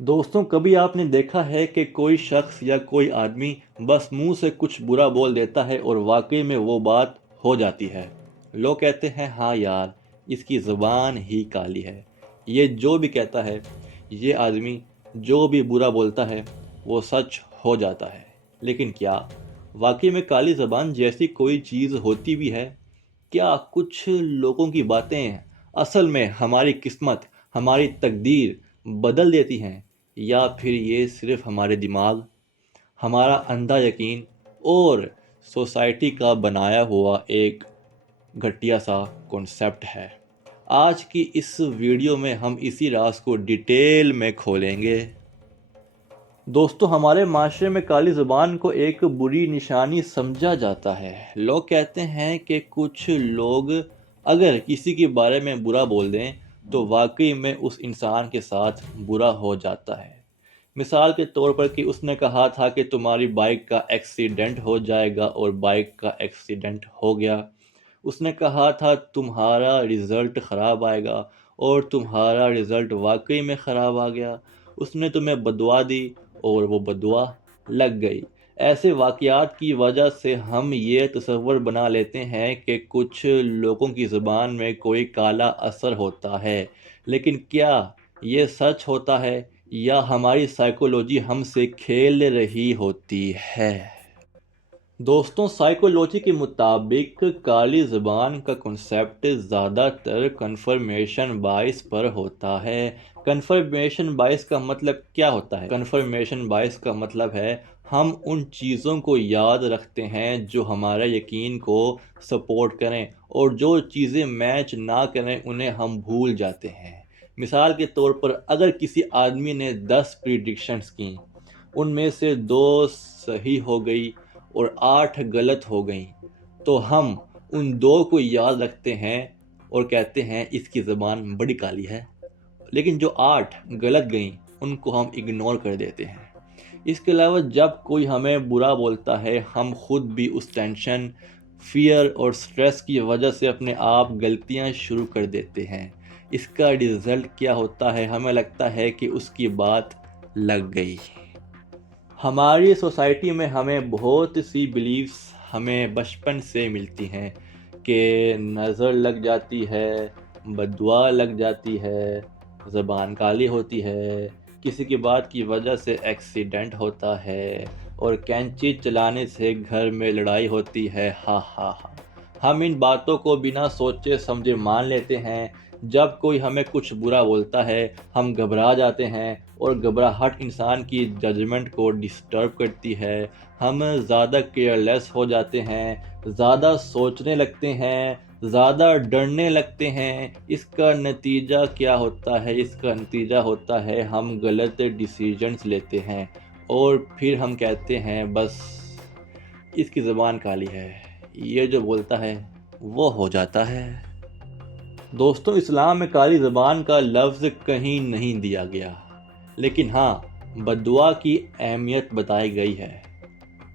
دوستوں، کبھی آپ نے دیکھا ہے کہ کوئی شخص یا کوئی آدمی بس منہ سے کچھ برا بول دیتا ہے اور واقعی میں وہ بات ہو جاتی ہے۔ لوگ کہتے ہیں ہاں یار، اس کی زبان ہی کالی ہے، یہ جو بھی کہتا ہے، یہ آدمی جو بھی برا بولتا ہے وہ سچ ہو جاتا ہے۔ لیکن کیا واقعی میں کالی زبان جیسی کوئی چیز ہوتی بھی ہے؟ کیا کچھ لوگوں کی باتیں اصل میں ہماری قسمت، ہماری تقدیر بدل دیتی ہیں، یا پھر یہ صرف ہمارے دماغ، ہمارا اندھا یقین اور سوسائٹی کا بنایا ہوا ایک گھٹیا سا کنسیپٹ ہے؟ آج کی اس ویڈیو میں ہم اسی راز کو ڈیٹیل میں کھولیں گے۔ دوستو، ہمارے معاشرے میں کالی زبان کو ایک بری نشانی سمجھا جاتا ہے۔ لوگ کہتے ہیں کہ کچھ لوگ اگر کسی کے بارے میں برا بول دیں تو واقعی میں اس انسان کے ساتھ برا ہو جاتا ہے۔ مثال کے طور پر کہ اس نے کہا تھا کہ تمہاری بائک کا ایکسیڈنٹ ہو جائے گا اور بائک کا ایکسیڈنٹ ہو گیا۔ اس نے کہا تھا تمہارا رزلٹ خراب آئے گا اور تمہارا رزلٹ واقعی میں خراب آ گیا۔ اس نے تمہیں بددعا دی اور وہ بددعا لگ گئی۔ ایسے واقعات کی وجہ سے ہم یہ تصور بنا لیتے ہیں کہ کچھ لوگوں کی زبان میں کوئی کالا اثر ہوتا ہے، لیکن کیا یہ سچ ہوتا ہے یا ہماری سائیکولوجی ہم سے کھیل رہی ہوتی ہے؟ دوستوں، سائیکولوجی کے مطابق کالی زبان کا کنسیپٹ زیادہ تر کنفرمیشن بائس پر ہوتا ہے۔ کنفرمیشن بائس کا مطلب کیا ہوتا ہے؟ کنفرمیشن بائس کا مطلب ہے ہم ان چیزوں کو یاد رکھتے ہیں جو ہمارے یقین کو سپورٹ کریں، اور جو چیزیں میچ نہ کریں انہیں ہم بھول جاتے ہیں۔ مثال کے طور پر اگر کسی آدمی نے 10 پریڈکشنز کیں، ان میں سے 2 صحیح ہو گئی اور 8 غلط ہو گئیں، تو ہم ان 2 کو یاد رکھتے ہیں اور کہتے ہیں اس کی زبان بڑی کالی ہے، لیکن جو 8 غلط گئیں ان کو ہم اگنور کر دیتے ہیں۔ اس کے علاوہ جب کوئی ہمیں برا بولتا ہے، ہم خود بھی اس ٹینشن، فیئر اور سٹریس کی وجہ سے اپنے آپ غلطیاں شروع کر دیتے ہیں۔ اس کا رزلٹ کیا ہوتا ہے؟ ہمیں لگتا ہے کہ اس کی بات لگ گئی۔ ہماری سوسائٹی میں ہمیں بہت سی بلیفز ہمیں بچپن سے ملتی ہیں کہ نظر لگ جاتی ہے، بددعا لگ جاتی ہے، زبان کالی ہوتی ہے، کسی کی بات کی وجہ سے ایکسیڈنٹ ہوتا ہے، اور کینچی چلانے سے گھر میں لڑائی ہوتی ہے۔ ہاں ہاں ہاں، ہم ان باتوں کو بنا سوچے سمجھے مان لیتے ہیں۔ جب کوئی ہمیں کچھ برا بولتا ہے ہم گھبرا جاتے ہیں، اور گھبراہٹ انسان کی ججمنٹ کو ڈسٹرب کرتی ہے۔ ہم زیادہ کیئرلیس ہو جاتے ہیں، زیادہ سوچنے لگتے ہیں، زیادہ ڈرنے لگتے ہیں۔ اس کا نتیجہ کیا ہوتا ہے؟ اس کا نتیجہ ہوتا ہے ہم غلط ڈیسیجنز لیتے ہیں، اور پھر ہم کہتے ہیں بس اس کی زبان کالی ہے، یہ جو بولتا ہے وہ ہو جاتا ہے۔ دوستوں، اسلام میں کالی زبان کا لفظ کہیں نہیں دیا گیا، لیکن ہاں بددعا کی اہمیت بتائی گئی ہے۔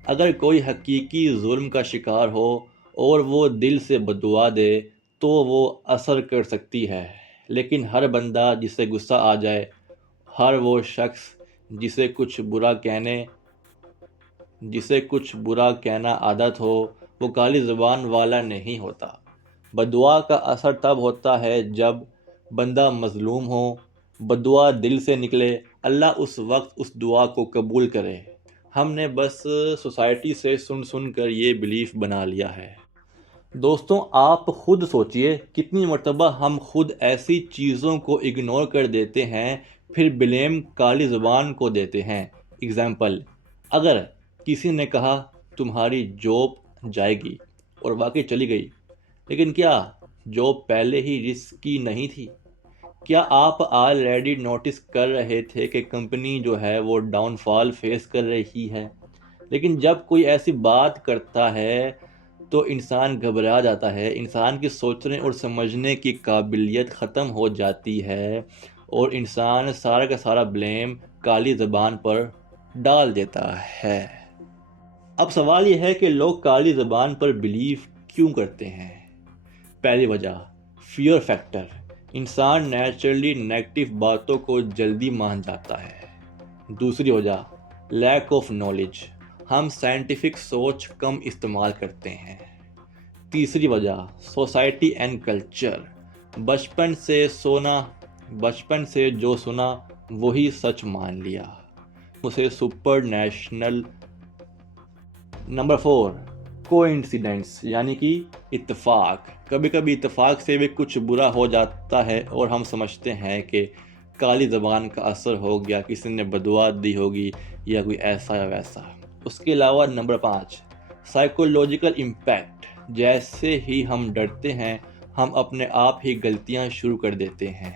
اگر کوئی حقیقی ظلم کا شکار ہو اور وہ دل سے بددعا دے تو وہ اثر کر سکتی ہے، لیکن ہر بندہ جسے غصہ آ جائے، ہر وہ شخص جسے کچھ برا کہنا عادت ہو، وہ کالی زبان والا نہیں ہوتا۔ بددعا کا اثر تب ہوتا ہے جب بندہ مظلوم ہو، بددعا دل سے نکلے، اللہ اس وقت اس دعا کو قبول کرے۔ ہم نے بس سوسائٹی سے سن کر یہ بلیف بنا لیا ہے۔ دوستوں، آپ خود سوچئے کتنی مرتبہ ہم خود ایسی چیزوں کو اگنور کر دیتے ہیں، پھر بلیم کالی زبان کو دیتے ہیں۔ اگزامپل، اگر کسی نے کہا تمہاری جاب جائے گی اور واقعی چلی گئی، لیکن کیا جاب پہلے ہی رسکی نہیں تھی؟ کیا آپ آلریڈی نوٹس کر رہے تھے کہ کمپنی جو ہے وہ ڈاؤن فال فیس کر رہی ہے؟ لیکن جب کوئی ایسی بات کرتا ہے تو انسان گھبرا جاتا ہے، انسان کی سوچنے اور سمجھنے کی قابلیت ختم ہو جاتی ہے، اور انسان سارا کا سارا بلیم کالی زبان پر ڈال دیتا ہے۔ اب سوال یہ ہے کہ لوگ کالی زبان پر بلیف کیوں کرتے ہیں؟ پہلی وجہ، فیئر فیکٹر۔ انسان نیچرلی نیگیٹو باتوں کو جلدی مان جاتا ہے۔ دوسری وجہ لیک آف نالج، ہم سائنٹیفک سوچ کم استعمال کرتے ہیں۔ تیسری وجہ سوسائٹی اینڈ کلچر، بچپن سے جو سنا وہی سچ مان لیا، اسے سپر نیشنل۔ نمبر 4 کوئنسیڈنس یعنی کہ اتفاق، کبھی کبھی اتفاق سے بھی کچھ برا ہو جاتا ہے اور ہم سمجھتے ہیں کہ کالی زبان کا اثر ہو گیا، کسی نے بددعا دی ہوگی یا کوئی ایسا یا ویسا۔ اس کے علاوہ نمبر 5 سائیکولوجیکل امپیکٹ، جیسے ہی ہم ڈرتے ہیں ہم اپنے آپ ہی غلطیاں شروع کر دیتے ہیں،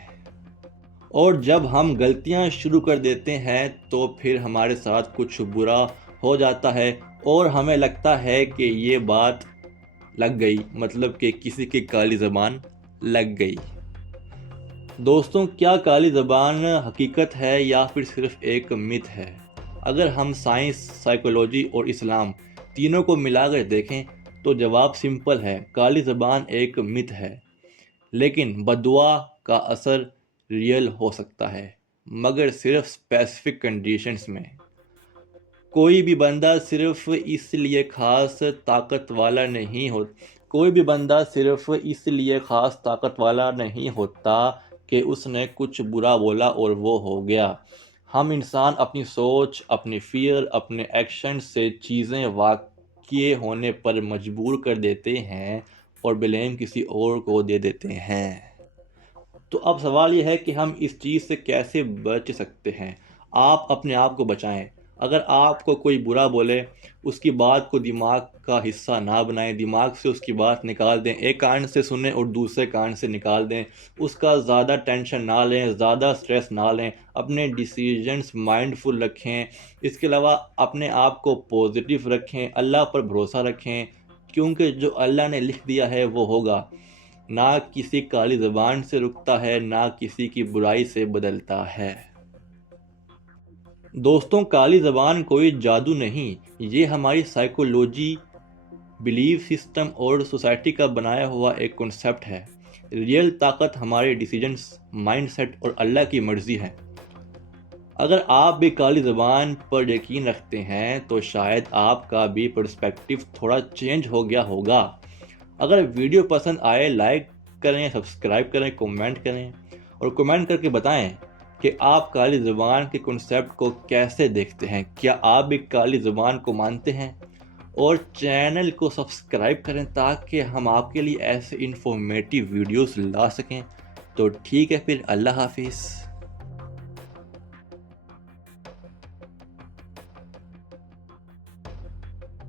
اور جب ہم غلطیاں شروع کر دیتے ہیں تو پھر ہمارے ساتھ کچھ برا ہو جاتا ہے اور ہمیں لگتا ہے کہ یہ بات لگ گئی، مطلب کہ کسی کی کالی زبان لگ گئی۔ دوستوں، کیا کالی زبان حقیقت ہے یا پھر صرف ایک مت ہے؟ اگر ہم سائنس، سائیکولوجی اور اسلام تینوں کو ملا کر دیکھیں تو جواب سمپل ہے، کالی زبان ایک مت ہے، لیکن بددعا کا اثر ریئل ہو سکتا ہے، مگر صرف اسپیسیفک کنڈیشنز میں۔ کوئی بھی بندہ صرف اس لیے خاص طاقت والا نہیں ہوتا کہ اس نے کچھ برا بولا اور وہ ہو گیا۔ ہم انسان اپنی سوچ، اپنی فیئر، اپنے ایکشن سے چیزیں واقع ہونے پر مجبور کر دیتے ہیں اور بلیم کسی اور کو دے دیتے ہیں۔ تو اب سوال یہ ہے کہ ہم اس چیز سے کیسے بچ سکتے ہیں؟ آپ اپنے آپ کو بچائیں۔ اگر آپ کو کوئی برا بولے، اس کی بات کو دماغ کا حصہ نہ بنائیں، دماغ سے اس کی بات نکال دیں، ایک کان سے سنیں اور دوسرے کان سے نکال دیں، اس کا زیادہ ٹینشن نہ لیں، زیادہ سٹریس نہ لیں، اپنے ڈیسیجنز مائنڈ فل رکھیں۔ اس کے علاوہ اپنے آپ کو پازیٹیو رکھیں، اللہ پر بھروسہ رکھیں، کیونکہ جو اللہ نے لکھ دیا ہے وہ ہوگا، نہ کسی کالی زبان سے رکتا ہے، نہ کسی کی برائی سے بدلتا ہے۔ دوستوں، کالی زبان کوئی جادو نہیں، یہ ہماری سائیکولوجی، بلیف سسٹم اور سوسائٹی کا بنایا ہوا ایک کنسیپٹ ہے۔ ریئل طاقت ہمارے ڈیسیجنز، مائنڈ سیٹ اور اللہ کی مرضی ہے۔ اگر آپ بھی کالی زبان پر یقین رکھتے ہیں تو شاید آپ کا بھی پرسپیکٹیو تھوڑا چینج ہو گیا ہوگا۔ اگر ویڈیو پسند آئے، لائک کریں، سبسکرائب کریں، کومنٹ کریں اور کومنٹ کر کے بتائیں کہ آپ کالی زبان کے کنسیپٹ کو کیسے دیکھتے ہیں، کیا آپ بھی کالی زبان کو مانتے ہیں؟ اور چینل کو سبسکرائب کریں تاکہ ہم آپ کے لیے ایسے انفارمیٹیو ویڈیوز لا سکیں۔ تو ٹھیک ہے، پھر اللہ حافظ۔